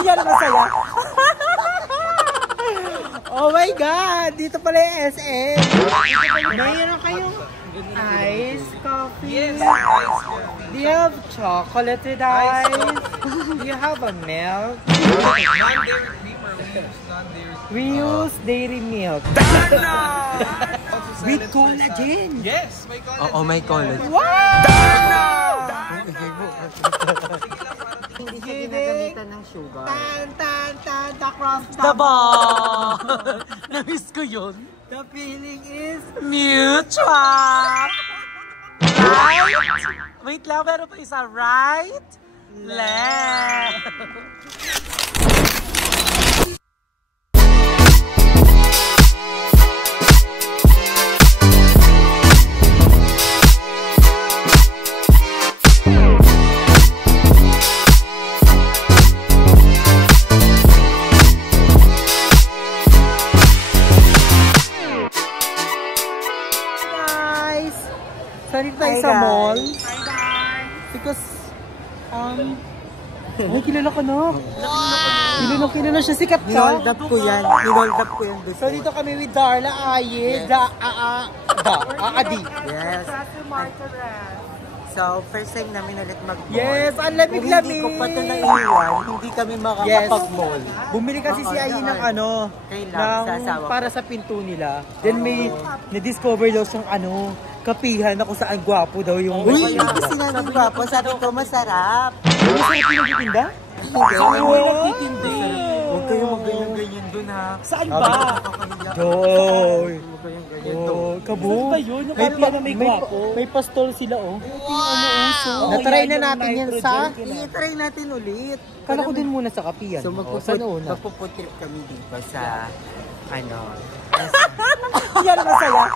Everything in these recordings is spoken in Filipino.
Yan ang masaya. Oh my God! Dito pala yung SM. Mayroon kayong iced coffee. Yes, iced coffee. Do you have chocolate with ice? Do you have a milk? Non-dairy creamer. We use dairy milk. With collagen. Yes, may collagen. Oh, may collagen. Wow! Hindi siya ginagamitan ng sugar. Tan, across the Diba? Na-miss ko yun. The feeling is Mutual! Right? Wait lang, meron pa isa. Right? Left! Sarili tayo sa mall. Because, ay, kilala ka na. Wow! Kilala siya, sikat ka. Hinold up ko yan. Hinold up ko yan. So, dito kami with Darla Ayes, Aadi. Yes. So, first time namin ulit mag-mall. Yes, ang lamig-lamig. Hindi ko pa ito naiwan, hindi kami makakapag-mall. Bumili kasi si Ayi ng ano, para sa pinto nila. Then may na-discover daw siyang ano, kapihan na kung saan gwapo daw yung... Uy, hindi ko sinabing gwapo, sabi ko masarap. Masarap yung nagtitinda? Sabi mo yung nagtitinda. Huwag kayong ganyan-ganyan dun ha. Saan ba? Joy! Kabog. Ba yun? Yung kapihan na may gwapo? May pastol sila oh. Wow! Na-try na natin yan sa... I-try natin ulit. Kala ko din muna sa kapihan. So magpuputrip kami dito sa ano. Yan ang masaya.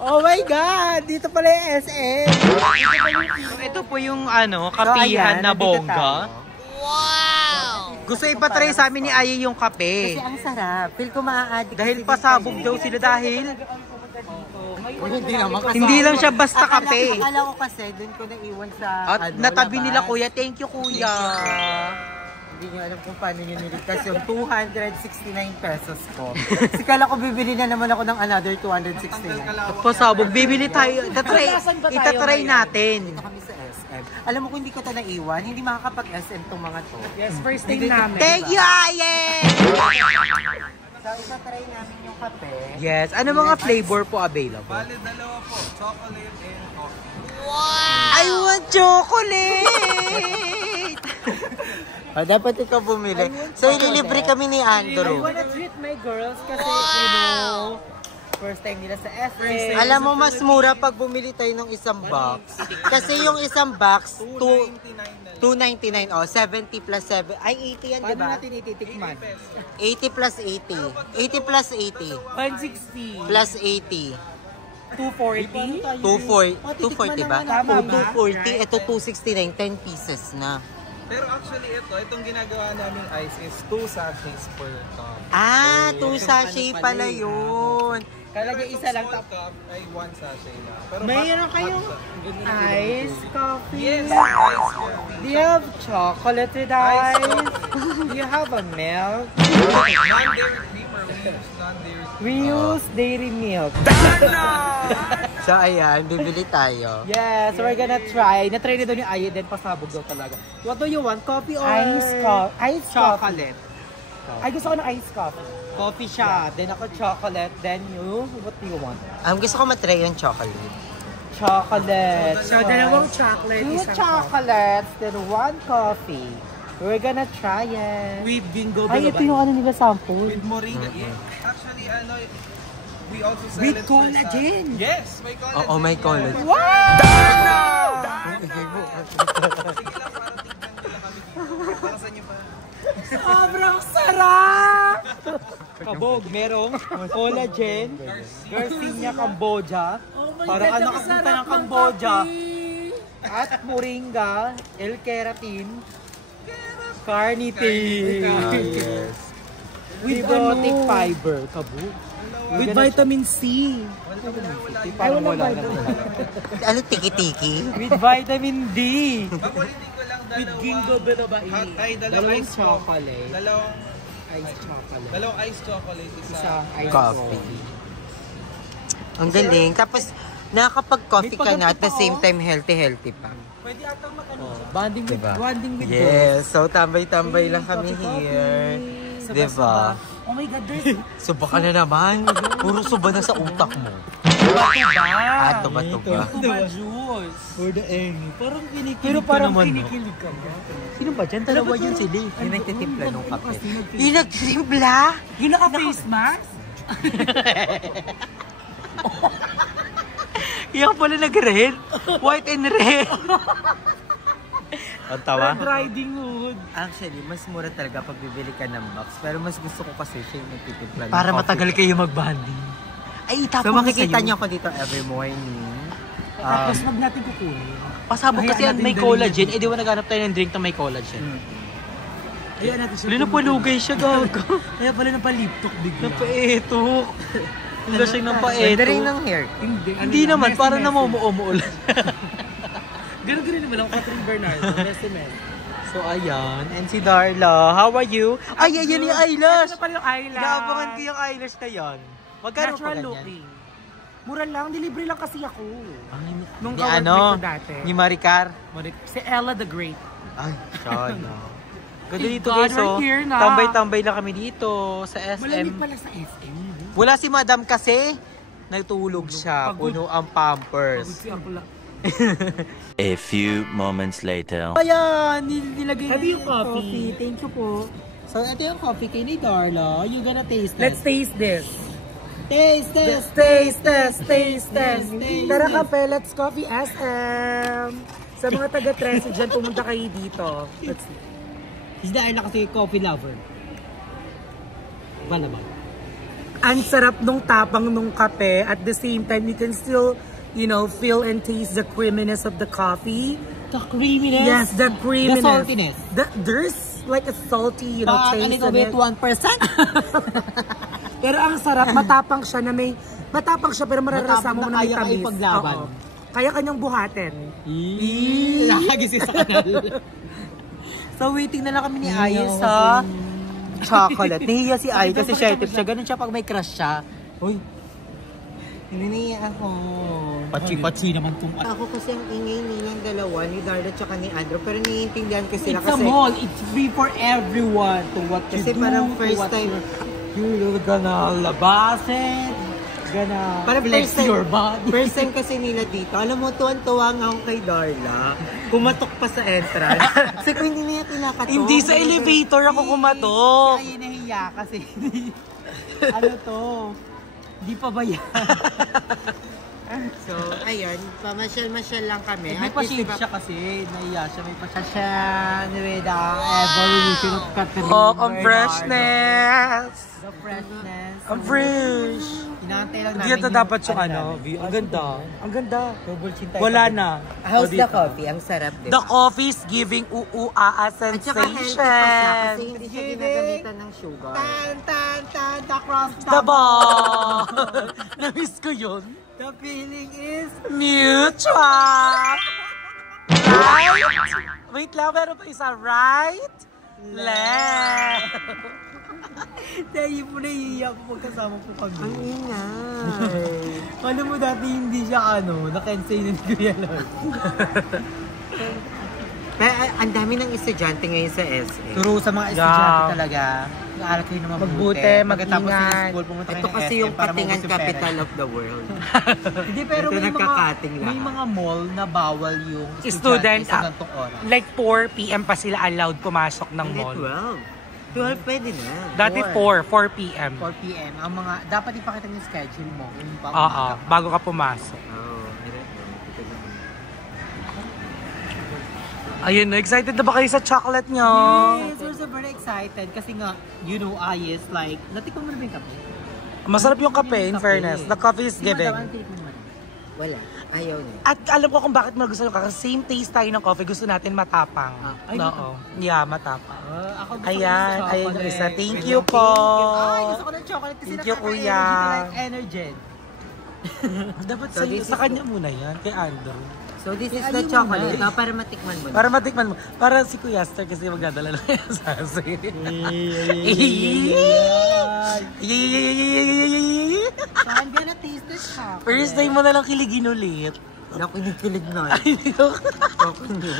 Oh my God! Dito pala yung SM. Ito po yung ano, kapihan na bongga. Wow! Gusto ipatry sa amin ni Ayi yung kape. Kasi ang sarap. Feel ko maa-addict. Dahil pasabog daw sila dahil hindi hindi lang siya basta kape. Akala ko kasi doon ko naiwan sa At natabi nila kuya. Thank you kuya. Hindi nyo alam kung paano nyo niligtas yung 269 pesos ko. Kasi kala ko bibili na naman ako ng another 269. Pasabog, bibili tayo. Itatry natin. Dito kami sa SM. Alam mo kung hindi ko ito naiwan, hindi makakapag-SM tong mga to. Yes, first time namin. Thank you, Aye! So, itatry namin yung kape. Yes, ano mga flavor po available? Bale, dalawa po. Chocolate and coffee. Wow! I want chocolate! Dapat ikaw bumili. So, ililibre kami ni Andrew. I wanna treat my girls kasi, you know, first time nila sa SM. Alam mo, mas mura pag bumili tayo ng isang box. Kasi yung isang box, 299. Oh, 70 plus 7. Ay, 80 yan, diba? Paano natin ititikman? 80 plus 80. 80 plus 80. 160. Plus 80. 240. 240 ba? Tama ba? 240. Ito 269. 10 pieces na. Pero actually itong ginagawa namin ice is 2 sachets per cup. Ah, 2 sachet pala yun. Kalagay isa lang top cup ay 1 sachet na. Pero Mayroon kayong iced coffee. Yes, iced coffee. Do you have chocolate with ice? Do you have a milk? Non-dairy creamer. We use dairy milk. So ayan, bibili tayo. Yes, we're gonna try. Na-try na doon yung Ayi, then pasabog daw talaga. What do you want? Coffee or iced Chocolate. Ay, gusto ko ng iced coffee. Coffee siya, then ako chocolate, then you, what do you want? Gusto ko matry yung chocolate. Chocolate. So, dalawang chocolate, 2 isang chocolates, then 1 coffee. We're gonna try it. With bingo Ay, ito yung ano nila sample. With moringa. Yeah. Actually, we also sell With it collagen. Yes, may collagen. Oh, may collagen. Wow! Sobrang sarap! Kabog, merong collagen, Garcinia Cambodia. Parang anak kapunta ng Cambodia. At moringa, L-keratin, carnitine. With probiotic fiber, kabog. With vitamin C. Ay, wala vitamin. Ano, tiki-tiki? With vitamin D. Pakulitin ko lang With ginkgo biloba. Hot ay, dalawang iced chocolate. Dalawang iced chocolate, isang iced Coffee. Ang galing. Tapos, nakakapag-coffee ka na at the same time healthy pa. Pwede atang bonding with Diba? bonding with Yes, so tambay-tambay lang kami here. Diba? Oh my God, there's... Suba ka na naman. Puro suba na sa utak mo. Ato ba? Tuba juice. For the end. Parang kinikilig Pero parang kinikilig ka ba? Sino ba dyan? Dalawa yun sila. Yung nagtitimpla nung kape. Yung nagtitimpla? Yung naka-face mask? Yung pala nag-red. White and red. Ang tawa? Red Riding Hood. Actually, mas mura talaga pag bibili ka ng box. Pero mas gusto ko kasi siya yung nagtitimpla ng Para coffee. matagal kayo mag-banding. Ay, itapon So, makikita niyo ako dito every morning. Tapos wag natin kukunin. Pasabog kasi yan may collagen. Eh, di ba naghanap tayo ng drink na may collagen? Ayan natin siya. Wala na palugay siya, gago. Kaya pala napaliptok bigla. Napaetok. Ang lasing ng paetok. Ganda rin ng hair. Hindi naman, parang namumuumuulan. Ganun naman ako, Catherine Bernardo. Messy. So, ayan. And si Darla, how are you? Ay, ayan yung eyelash. Ano pala yung eyelash? Inaabangan ko yung eyelash na yan. Magkano Natural pa looking. Mura lang, delivery lang kasi ako. Nung Ni ka-workmate ano? ko dati. Ni Maricar? Si Ella the Great. Ay, sana. Ganda Thank dito God, guys, we're oh. here na. Tambay-tambay lang kami dito sa SM. Malamig pala sa SM. Wala si Madam kasi. Nagtulog siya. Puno ang Pampers. A few moments later. Ayan, nilagay Sabi na yung coffee. Thank you po. So, ito yung coffee kay ni Darla. You gonna taste it. Let's taste this. taste. Tara kape, let's coffee SM. Sa mga taga-Trece dyan, pumunta kayo dito. Let's see. Si Darla kasi coffee lover. Wala ba? Ang sarap nung tapang nung kape. At the same time, you can still, you know, feel and taste the creaminess of the coffee. The creaminess? Yes, the creaminess. The saltiness? There's like a salty, you know, taste. A little bit, 1%? Pero ang sarap, matapang siya na may, matapang siya pero mararasa mo na may Kaya tamis. kayo paglaban. Oo. Kaya kanyang buhatin. Lagi si Sanal. So, waiting na lang kami ni Ayos sa chocolate. Nahiya si Ay kasi siya ganun siya pag may crush siya. Uy, hininiya ako. Pachi-pachi naman kung Ako kasi ang ingay nilang dalawa, ni Darla tsaka ni Andrew, pero naiintindihan ko sila it's kasi... a mall. It's free for everyone to what you Kasi do, parang to first what time... you're gonna labasin, gonna Parang flex your body. First time kasi nila dito. Alam mo, tuwan-tuwa nga ako kay Darla. Kumatok pa sa entrance. Kasi kung hindi niya kinakatok. Hindi sa elevator ako kumatok. Ay, nahiya kasi. Ano to? Di pa ba yan? So, ayun. Pamasyal-masyal lang kami. May At least, pa-shade diba, siya kasi. Nahiya siya. May pa-shade siya. With the evolution of Catherine. Oh, ang freshness. The freshness. Ang fresh. Inaantay lang Hindi namin ito dapat yung ano, view. Ang ganda. Ang ganda. Double chin tayo. Wala na. how's the coffee? Ang sarap, diba? The coffee's giving uu-aa At saka healthy pa siya kasi sensation. hindi siya ginagamitan ng sugar. Tan, across The ball. Na-miss ko yun. The feeling is Mutual. Right? Wait lang, meron pa isa. Right? Left. dahil mo naiiyak po kasama po kami. Ang ingay. Alam mo dati hindi siya nakensay ng Kuya Lord. Pero ang dami ng estudyante ngayon sa SM. Turo sa mga estudyante talaga. Nag-aaral kayo na mabuti. Pagkatapos ng school, pumunta kayo Ito ng kasi SM yung para katingan maubos yung capital pera. of the world. Hindi, pero Ito nagkakating lahat. may mga mall na bawal yung Student, estudyante sa gantong oras. Like 4 p.m. pa sila allowed pumasok ng Hindi, mall. 12 pwede na. Dati 4 p.m. 4 p.m. Ang mga, dapat ipakita yung schedule mo. Kung Oo, bago ka pumasok. Oh, Ayun, excited na ba kayo sa chocolate nyo? Yes, we're so very excited kasi nga, you know, Ayes, like, natikman mo na ba yung kape? Masarap yung kape, in fairness. The coffee is Si given. Madam, ang tikman mo na. Wala. Ayaw niya. At alam ko kung bakit mo gusto nyo. Kasi same taste tayo ng coffee. Gusto natin matapang. Ay, Oo. Yeah, matapang. Ako gusto Ayan, ko ng ayan yung chocolate. isa. Thank you po. Ay, gusto ko ng chocolate kasi Thank you, kuya. nakaka-energy to like Energen. Dapat sa kanya muna yan. Kay Andrew. So this is Ayaw the mo chocolate. na. Para matikman mo. Para matikman mo. Para si Kuya Esther kasi magdadala lang kaya sa asin. I'm gonna taste this chocolate. First time mo na lang kiligin ulit. Naku, kinikilig na. Ay, Ako hindi.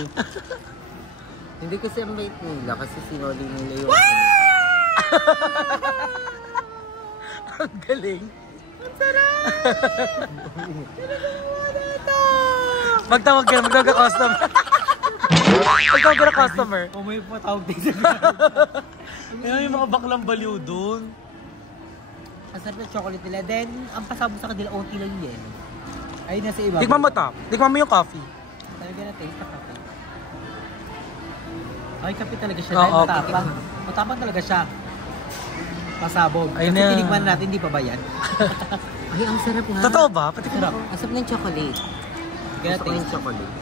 Hindi kasi ang bait nila kasi sinoli nila yung ang galing. Magtawag ka customer. Magtawag ka na customer. O may patawag din. Ayun yung mga baklang baliw dun. Ang sarap ng chocolate nila. Then, ang pasabog sa kanila, onti lang yun. Ayun na sa iba. Tikman mo to. Tikman mo yung coffee. Talaga na taste na kape. Ay, kape talaga siya. Oo, Dahil matapang. Matapang talaga siya. Pasabog. Ayun Kasi na. tinikman natin, di pa ba yan? Ay, ang sarap nga. Totoo ba? Patikin Sarap. mo. Ang sarap ng chocolate. Kaya Gusto ko yung taste. chocolate.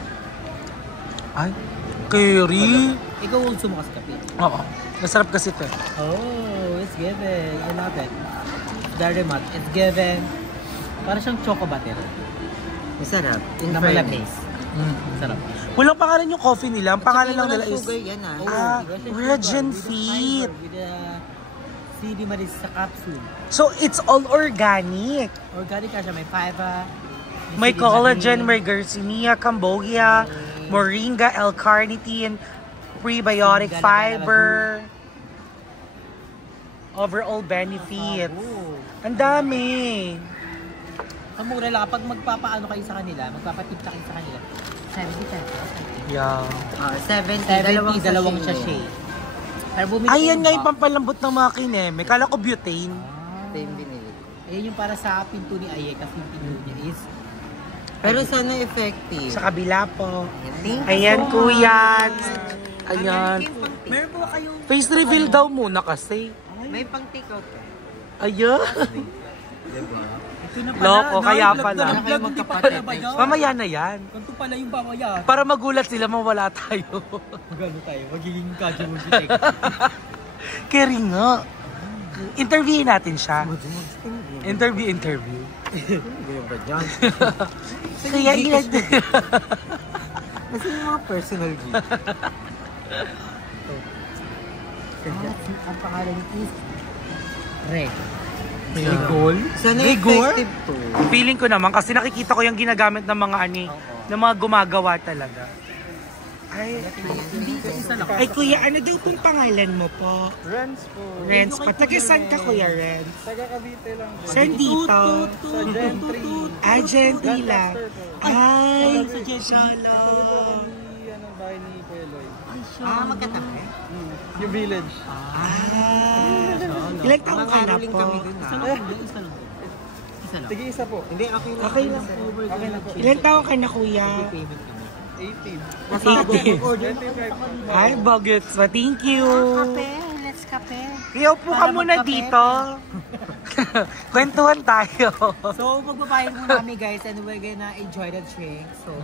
Ay, Kerry. Ikaw ang sumukas kape. Oo. Masarap kasi ito. Oh, it's given. I love it. Very much. It's given. Para siyang choco butter. Masarap. In Na fairness. malamis. Sarap. Walang pangalan yung coffee nila. Ang pangalan lang nila is... Sugar yan Regent Fit. With the CD Maris sa capsule. So, it's all organic. Organic ka siya. May fava. May collagen, may Garcinia, Cambogia, moringa, L-carnitine, prebiotic fiber, overall benefits. Ang dami. Ang mura lang. Kapag magpapaano kayo sa kanila, magpapatipta kayo sa kanila, 70 pesos. Yeah. 70, dalawang sachet. Pero bumili Ayan kayo nga ba? yung pampalambot ng mga kineme. Kala ko butane. Ito yung binili. Ayan yung para sa pinto ni Aye kasi yung pinto niya is Pero sana effective. Sa kabila po. Thank you Ayan, so kuya. much. Ayan. meron po kayong Face reveal daw muna kasi. May pang take out ka. Ayan. Diba? ito na Loko, kaya pala. Para kayo magkapatid. Mamaya na yan. Ganito pala yung mamaya. Para magulat sila, mawala tayo. Magano tayo, magiging kaji-multi-tech. Kerry nga. Interviewin natin siya. Interview. Ganyan ba dyan? Kaya yan. Kasi yung mga personal gift. Ang pangalan is Red. Rigol? Sana Rigor? effective to. Feeling ko naman kasi nakikita ko yung ginagamit ng mga ng mga gumagawa talaga. Ay, Hindi, isa lang. ay kuya, ano daw pong pangalan mo po? Renz po. Renz pa. Taga saan ka, Kuya Renz? Taga Cavite lang po. Saan dito? Sa Gentry. Ah, Gentry lang. Ay, Katabi po shala. kami bahay ni Kuya Lloyd. Magkatabi? Yung village. Ilan taong ka na Mangaroling po? kami dun Isa lang. Isa lang. Isa lang. Sige, isa po. Hindi, okay lang. Okay lang. Okay na po. Ilan taong ka na, Kuya? Payment kami. 18. 18. Ay, bagets pa. Thank you. Let's kape. Kaya upo ka Para muna magkape. dito. Kwentuhan tayo. So, magbabayad muna kami guys and we're gonna enjoy the drink. So,